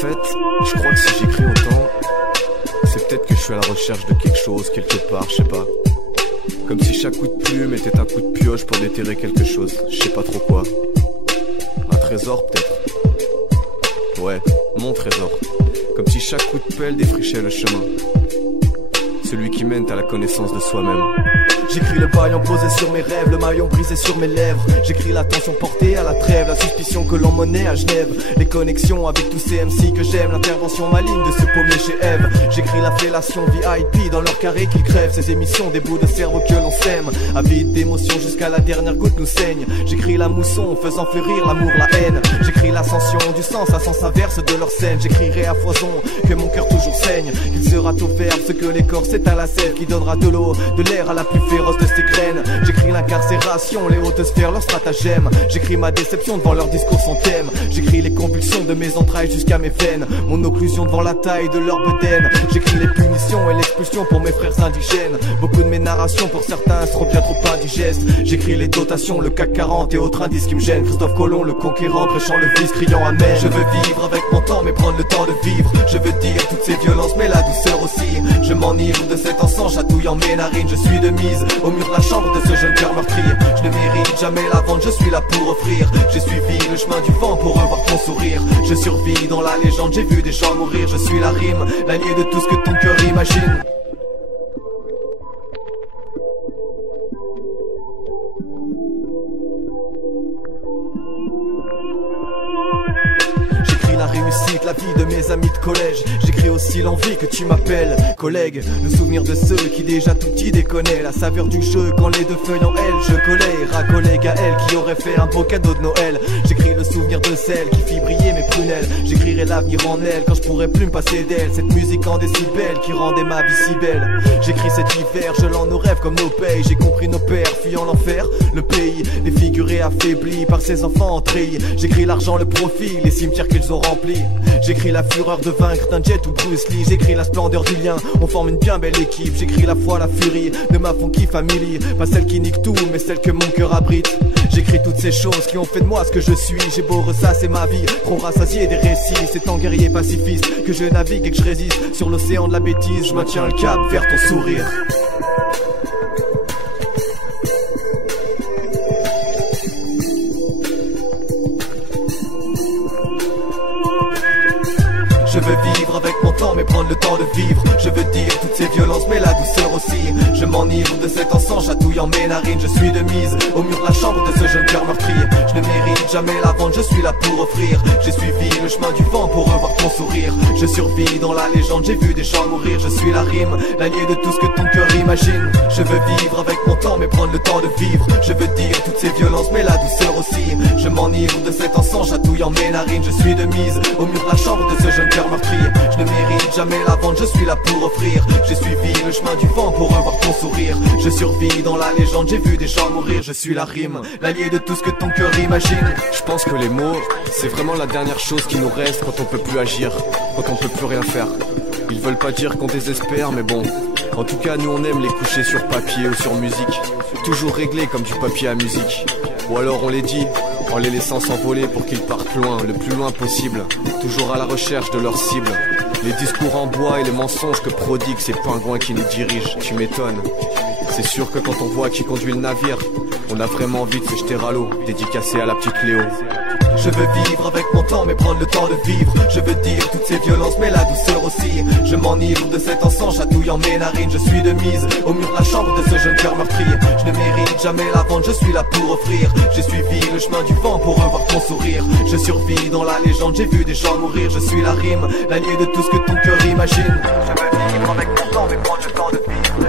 fait, je crois que si j'écris autant, c'est peut-être que je suis à la recherche de quelque chose, quelque part, je sais pas. Comme si chaque coup de plume était un coup de pioche pour déterrer quelque chose, je sais pas trop quoi. Un trésor peut-être. Ouais, mon trésor. Comme si chaque coup de pelle défrichait le chemin, celui qui mène à la connaissance de soi-même. J'écris le baillon posé sur mes rêves, le maillon brisé sur mes lèvres. J'écris l'attention portée à la trêve, la suspicion que l'on menait à Genève. Les connexions avec tous ces MC que j'aime, l'intervention maligne de ce pommier chez Eve. J'écris la fellation VIP dans leur carré qu'ils crèvent. Ces émissions, des bouts de cerveau que l'on sème, avide d'émotions jusqu'à la dernière goutte nous saigne. J'écris la mousson faisant fleurir l'amour, la haine. J'écris l'ascension du sens à sens inverse de leur scène. J'écrirai à foison que mon cœur toujours saigne, qu'il sera au verbe ce que l'écorce c'est à la sève, qui donnera de l'eau, de l'air à la plus féroce de ces graines. J'écris l'incarcération, les hautes sphères, leur stratagème. J'écris ma déception devant leur discours sans thème. J'écris les convulsions de mes entrailles jusqu'à mes veines, mon occlusion devant la taille de leur bedaine. J'écris les punitions et l'expulsion pour mes frères indigènes. Beaucoup de mes narrations pour certains seront bien trop indigestes. J'écris les dotations, le CAC 40 et autres indices qui me gênent. Christophe Colomb, le conquérant, prêchant le vice, criant amen. Je veux vivre avec mon temps mais prendre le temps de vivre. Je veux dire toutes ces violences mais la douceur aussi. Je m'enivre de cet encens chatouillant mes narines. Je suis de mise au mur de la chambre de ce jeune cœur meurtri. Je ne mérite jamais la vente, je suis là pour offrir. J'ai suivi le chemin du vent pour revoir ton sourire. Je survis dans la légende, j'ai vu des gens mourir. Je suis la rime, l'allié de tout ce que ton cœur imagine. La réussite, la vie de mes amis de collège. J'écris aussi l'envie que tu m'appelles collègue. Le souvenir de ceux qui déjà tout petit déconnaient. La saveur du jeu quand les deux feuilles en L. Je collais, collègue à elle qui aurait fait un beau cadeau de Noël. J'écris le souvenir de celle qui fit briller mes prunelles. J'écrirai l'avenir en elle quand je pourrais plus me passer d'elle. Cette musique en décibels qui rendait ma vie si belle. J'écris cet hiver, je l'en nos rêves comme nos pays. J'ai compris nos pères fuyant l'enfer, le pays défiguré, affaibli par ses enfants en treillis. J'écris l'argent, le profit, les cimetières qu'ils ont remplis. J'écris la fureur de vaincre d'un Jet ou Bruce Lee. J'écris la splendeur du lien, on forme une bien belle équipe. J'écris la foi, la furie de ma funky family. Pas celle qui nique tout, mais celle que mon cœur abrite. J'écris toutes ces choses qui ont fait de moi ce que je suis. J'ai beau ressasser ma vie, trop rassasié des récits. C'est en guerrier pacifiste que je navigue et que je résiste sur l'océan de la bêtise. Je maintiens le cap vers ton sourire. Je veux vivre avec mon temps mais prendre le temps de vivre. Je veux dire toutes ces violences mais la douceur aussi. Je m'enivre de cet encens chatouillant mes narines. Je suis de mise au mur de la chambre de ce jeune cœur meurtri. Je ne mérite jamais la vente, je suis là pour offrir. J'ai suivi le chemin du vent pour revoir ton sourire. Je survis dans la légende, j'ai vu des gens mourir. Je suis la rime, l'allié de tout ce que ton cœur imagine. Je veux vivre avec mon temps mais prendre le temps de vivre. Je veux dire toutes ces violences mais la douceur aussi. Je m'enivre de cet encens chatouillant mes narines. Je suis de mise au mur de la chambre de ce jeune cœur meurtri. Je ne mérite jamais la vente, je suis là pour offrir. J'ai suivi le chemin du vent pour revoir ton sourire. Je survis dans la légende, j'ai vu des gens mourir. Je suis la rime, l'allié de tout ce que ton cœur imagine. Je pense que les mots, c'est vraiment la dernière chose qui nous reste quand on peut plus agir, quand on peut plus rien faire. Ils veulent pas dire qu'on désespère, mais bon. En tout cas, nous on aime les coucher sur papier ou sur musique, toujours réglés comme du papier à musique. Ou alors on les dit, en les laissant s'envoler pour qu'ils partent loin, le plus loin possible, toujours à la recherche de leur cible. Les discours en bois et les mensonges que prodiguent ces pingouins qui nous dirigent, tu m'étonnes. C'est sûr que quand on voit qui conduit le navire, on a vraiment envie de se jeter à l'eau, dédicacé à la petite Cléo. Je veux vivre avec mon temps mais prendre le temps de vivre. Je veux dire toutes ces violences mais la douceur aussi. Je m'enivre de cet encens chatouillant mes narines. Je suis de mise au mur de la chambre de ce jeune cœur meurtri. Je ne mérite jamais la vente, je suis là pour offrir. J'ai suivi le chemin du vent pour revoir ton sourire. Je survis dans la légende, j'ai vu des gens mourir. Je suis la rime, l'allié de tout ce que ton cœur imagine. Je veux vivre avec mon temps mais prendre le temps de vivre.